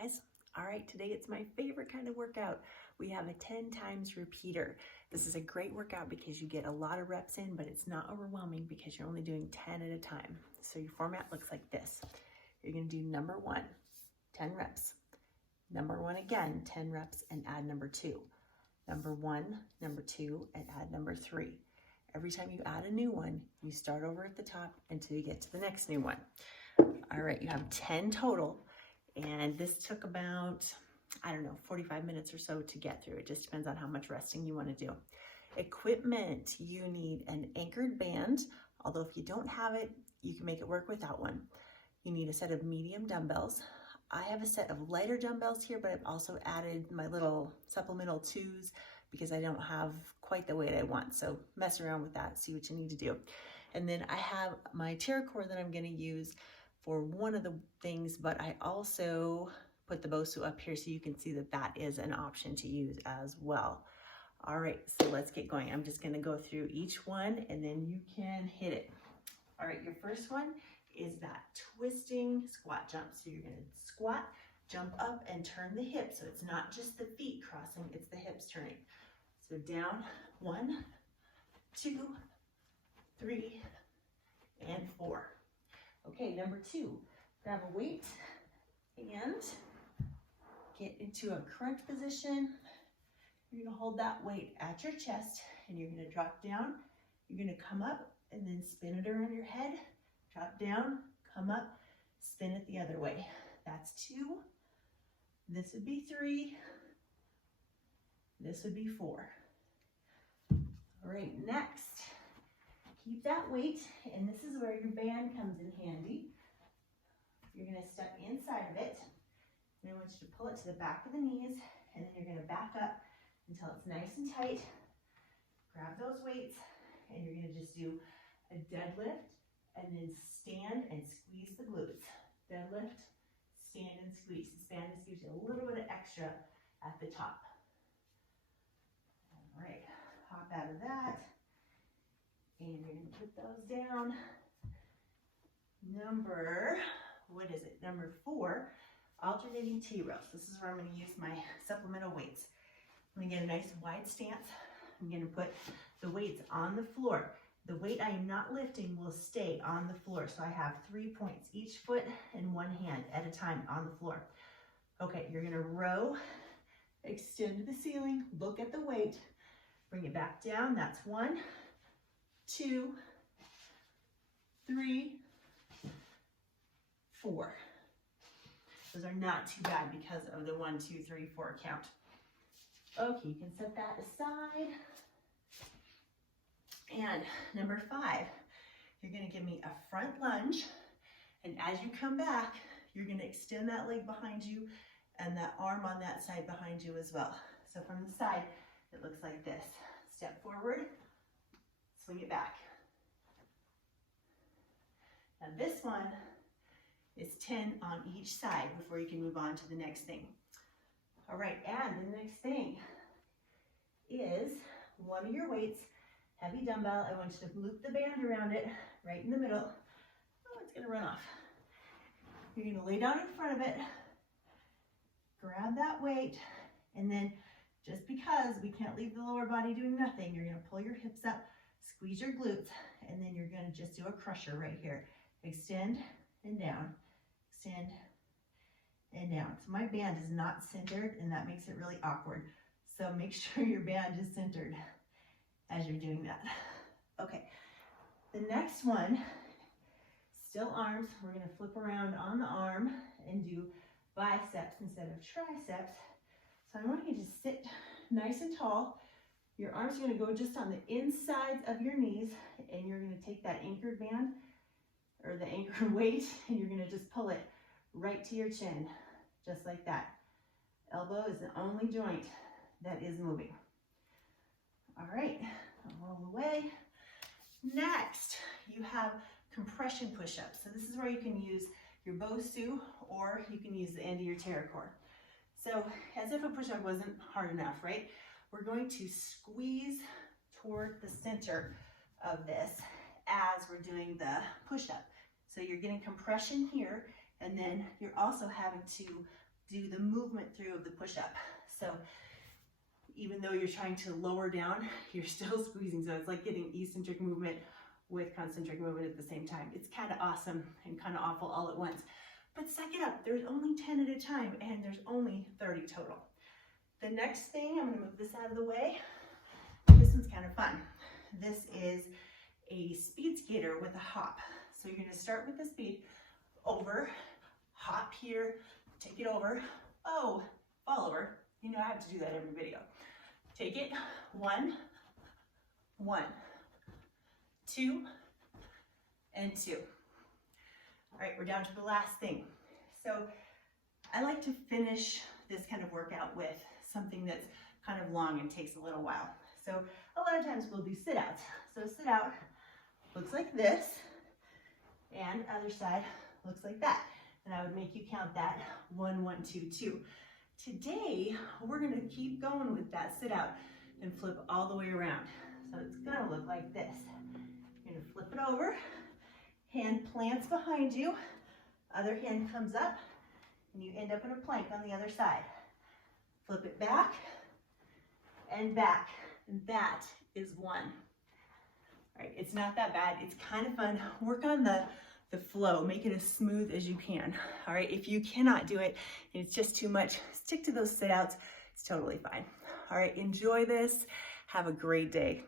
guys. All right, today it's my favorite kind of workout. We have a 10 times repeater. This is a great workout because you get a lot of reps in, but it's not overwhelming because you're only doing 10 at a time. So your format looks like this. You're gonna do number 1, 10 reps. Number 1 again, 10 reps and add number 2. Number 1, number 2, and add number 3. Every time you add a new one, you start over at the top until you get to the next new one. All right, you have 10 total. And this took about, 45 minutes or so to get through. It just depends on how much resting you want to do. Equipment, you need an anchored band, although if you don't have it, you can make it work without one. You need a set of medium dumbbells. I have a set of lighter dumbbells here, but I've also added my little supplemental 2s because I don't have quite the weight I want. So mess around with that, see what you need to do. And then I have my TerraCore that I'm going to use for one of the things, but I also put the BOSU up here so you can see that that is an option to use as well. All right, so let's get going. I'm just gonna go through each one and then you can hit it. All right, your first one is that twisting squat jump. So you're gonna squat, jump up and turn the hips. So it's not just the feet crossing, it's the hips turning. So down, 1, 2, 3, and 4. Okay, number 2, grab a weight and get into a crunch position. You're gonna hold that weight at your chest and you're gonna drop down. You're gonna come up and then spin it around your head, drop down, come up, spin it the other way. That's 2. This would be 3. This would be 4. All right, next. Keep that weight, and this is where your band comes in handy. You're gonna step inside of it, and I want you to pull it to the back of the knees, and then you're gonna back up until it's nice and tight. Grab those weights, and you're gonna just do a deadlift, and then stand and squeeze the glutes. Deadlift, stand and squeeze. Stand and squeeze, a little bit of extra at the top. All right, hop out of that. And you're gonna put those down. Number 4, alternating T-rows. This is where I'm gonna use my supplemental weights. I'm gonna get a nice wide stance. I'm gonna put the weights on the floor. The weight I am not lifting will stay on the floor. So I have 3 points, each foot and one hand at a time on the floor. Okay, you're gonna row, extend to the ceiling, look at the weight, bring it back down. That's 1, 2, 3, 4. Those are not too bad because of the 1, 2, 3, 4 count. Okay, you can set that aside. And number 5, you're gonna give me a front lunge. And as you come back, you're gonna extend that leg behind you and that arm on that side behind you as well. So from the side, it looks like this. Step forward, swing it back. Now this one is 10 on each side before you can move on to the next thing. All right, and the next thing is one of your weights, heavy dumbbell. I want you to loop the band around it right in the middle. Oh, it's gonna run off. You're gonna lay down in front of it, grab that weight, and then just because we can't leave the lower body doing nothing, you're gonna pull your hips up, squeeze your glutes, and then you're gonna just do a crusher right here. Extend and down, extend and down. So my band is not centered and that makes it really awkward. So make sure your band is centered as you're doing that. Okay, the next one, still arms. We're gonna flip around on the arm and do biceps instead of triceps. So I want you to sit nice and tall. Your arms are gonna go just on the insides of your knees and you're gonna take that anchored band or the anchored weight and you're gonna just pull it right to your chin, just like that. Elbow is the only joint that is moving. All right, I'll roll away. Next, you have compression push-ups. So this is where you can use your BOSU or you can use the end of your TerraCore. So as if a push-up wasn't hard enough, right? We're going to squeeze toward the center of this as we're doing the push-up. So you're getting compression here, and then you're also having to do the movement through of the push-up. So even though you're trying to lower down, you're still squeezing. So it's like getting eccentric movement with concentric movement at the same time. It's kind of awesome and kind of awful all at once. But suck it up. There's only 10 at a time, and there's only 30 total. The next thing, I'm gonna move this out of the way. This one's kind of fun. This is a speed skater with a hop. So you're gonna start with the speed, over, hop here, take it over, oh, fall over. You know I have to do that every video. Take it, 1, 1, 2, and 2. All right, we're down to the last thing. So I like to finish this kind of workout with something that's kind of long and takes a little while. So a lot of times we'll do sit-outs. So sit out looks like this, and other side looks like that. And I would make you count that 1, 1, 2, 2. Today, we're gonna keep going with that sit out and flip all the way around. So it's gonna look like this. You're gonna flip it over, hand plants behind you, other hand comes up, and you end up in a plank on the other side. Flip it back, and back. And that is 1. All right, it's not that bad. It's kind of fun. Work on the flow. Make it as smooth as you can. All right, if you cannot do it and it's just too much, stick to those sit-outs. It's totally fine. All right, enjoy this. Have a great day.